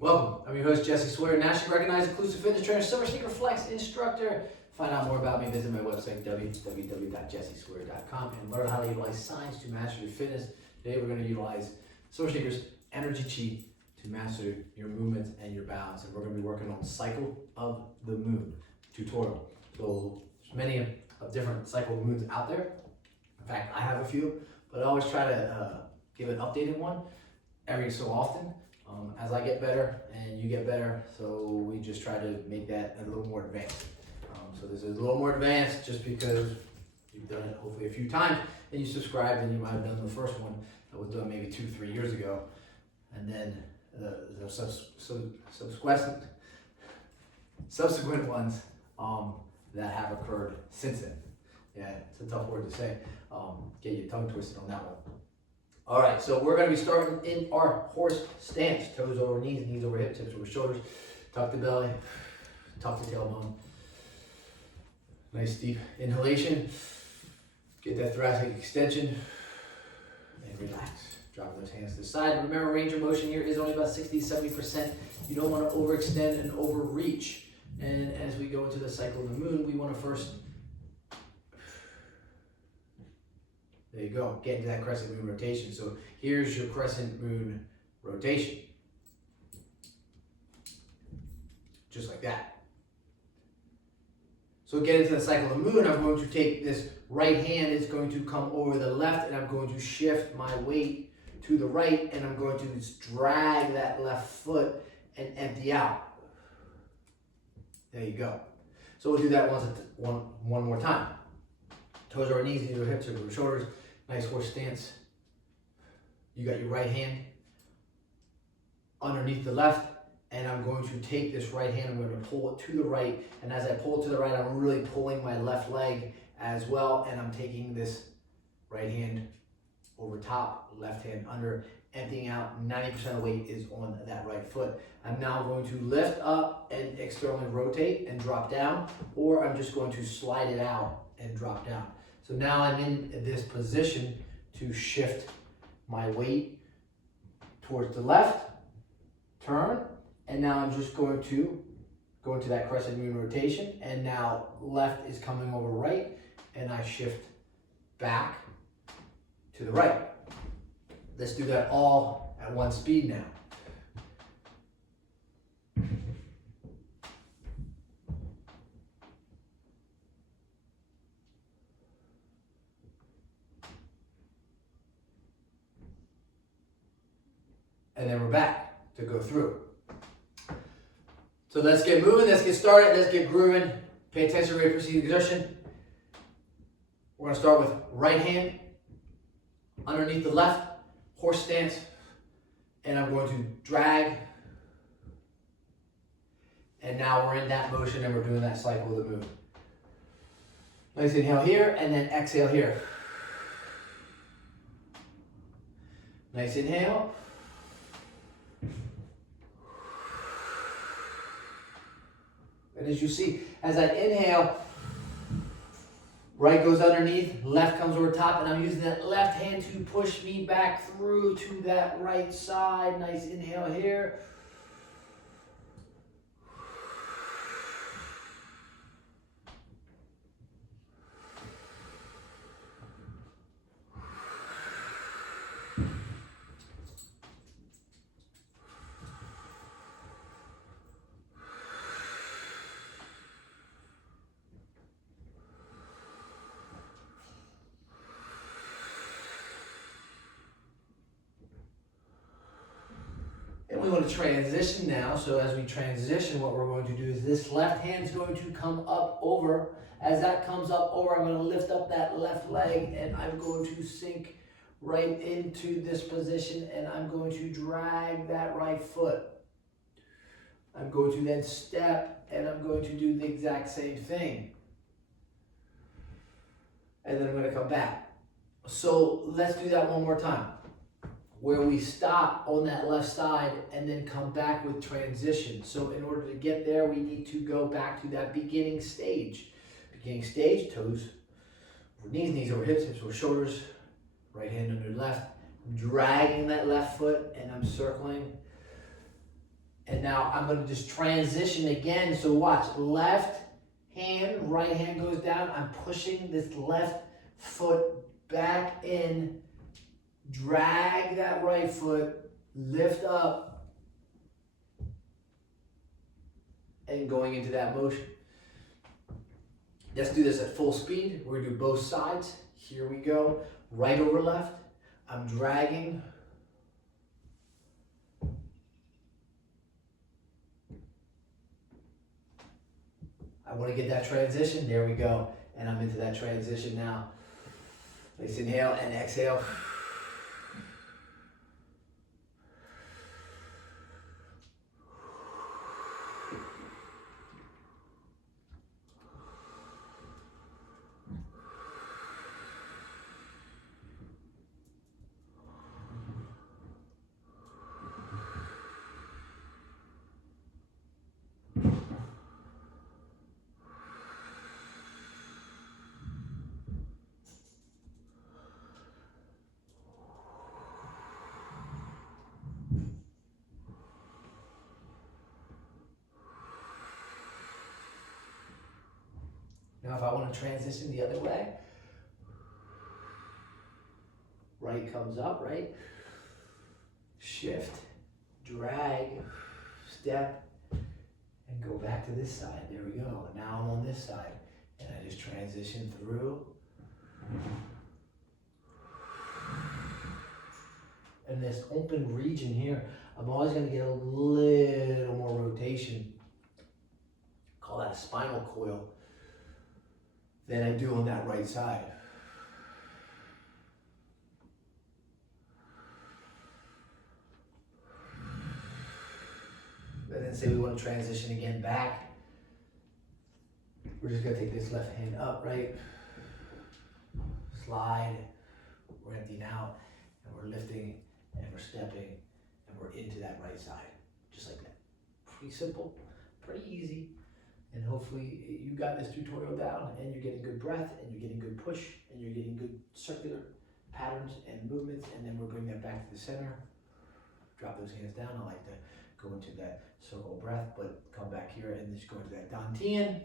Welcome. I'm your host, Jesse Swear, nationally recognized inclusive fitness trainer, Silver Sneaker Flex instructor. Find out more about me, visit my website, www.jesseswear.com, and learn how to utilize science to master your fitness. Today, we're going to utilize Silver Enerchi to master your movements and your balance. And we're going to be working on Cycle of the Moon tutorial. So, there's many of different Cycle of the Moons out there. In fact, I have a few, but I always try to give an updated one every so often. As I get better and you get better, so we just try to make that a little more advanced. So this is a little more advanced just because you've done it hopefully a few times and you subscribed, and you might have done the first one that was done maybe 2-3 years ago, and then the subsequent ones that have occurred since then. Yeah, it's a tough word to say. Get your tongue twisted on that one. All right, so we're going to be starting in our horse stance. Toes over knees, knees over hips, hips over shoulders. Tuck the belly, tuck the tailbone. Nice deep inhalation. Get that thoracic extension. And relax. Drop those hands to the side. Remember, range of motion here is only about 60-70%. You don't want to overextend and overreach. And as we go into the cycle of the moon, we want to first... There you go, get into that crescent moon rotation. So here's your crescent moon rotation. Just like that. So get into the cycle of the moon, I'm going to take this right hand, it's going to come over the left, and I'm going to shift my weight to the right, and I'm going to just drag that left foot and empty out. There you go. So we'll do that one more time. Toes over knees, knees over hips, hips over shoulders. Nice horse stance. You got your right hand underneath the left, and I'm going to take this right hand, I'm going to pull it to the right, and as I pull it to the right, I'm really pulling my left leg as well, and I'm taking this right hand over top, left hand under, emptying out. 90% of weight is on that right foot. I'm now going to lift up and externally rotate and drop down, or I'm just going to slide it out and drop down. So now I'm in this position to shift my weight towards the left, turn, and now I'm just going to go into that crescent moon rotation, and now left is coming over right, and I shift back to the right. Let's do that all at one speed now. And then we're back to go through. So let's get moving, let's get started, let's get grooving. Pay attention to your preceding exertion. We're going to start with right hand underneath the left, horse stance, and I'm going to drag. And now we're in that motion and we're doing that cycle of the moon. Nice inhale here, and then exhale here. Nice inhale. And as you see, as I inhale, right goes underneath, left comes over top, and I'm using that left hand to push me back through to that right side. Nice inhale here. And we want to transition now. So as we transition, what we're going to do is this left hand is going to come up over. As that comes up over, I'm going to lift up that left leg, and I'm going to sink right into this position, and I'm going to drag that right foot. I'm going to then step, and I'm going to do the exact same thing. And then I'm going to come back. So let's do that one more time, where we stop on that left side and then come back with transition. So in order to get there, we need to go back to that beginning stage. Beginning stage, toes over knees, knees over hips, hips over shoulders, right hand under left. I'm dragging that left foot and I'm circling. And And now I'm gonna just transition again. So watch, left hand, right hand goes down. I'm pushing this left foot back in, drag that right foot, lift up, and going into that motion. Let's do this at full speed. We're gonna do both sides. Here we go. Right over left. I'm dragging. I want to get that transition. There we go. And I'm into that transition now. Let's inhale and exhale. Now if I want to transition the other way, right comes up, right? Shift, drag, step, and go back to this side. There we go. Now I'm on this side. And I just transition through. And this open region here, I'm always going to get a little more rotation. Call that a spinal coil. Than I do on that right side. And then say we want to transition again back. We're just going to take this left hand up, right? Slide. We're emptying out, and we're lifting, and we're stepping, and we're into that right side. Just like that. Pretty simple, pretty easy. And hopefully you got this tutorial down and you're getting good breath and you're getting good push and you're getting good circular patterns and movements, and then we'll bring that back to the center. Drop those hands down. I like to go into that circle breath, but come back here and just go into that Dantian.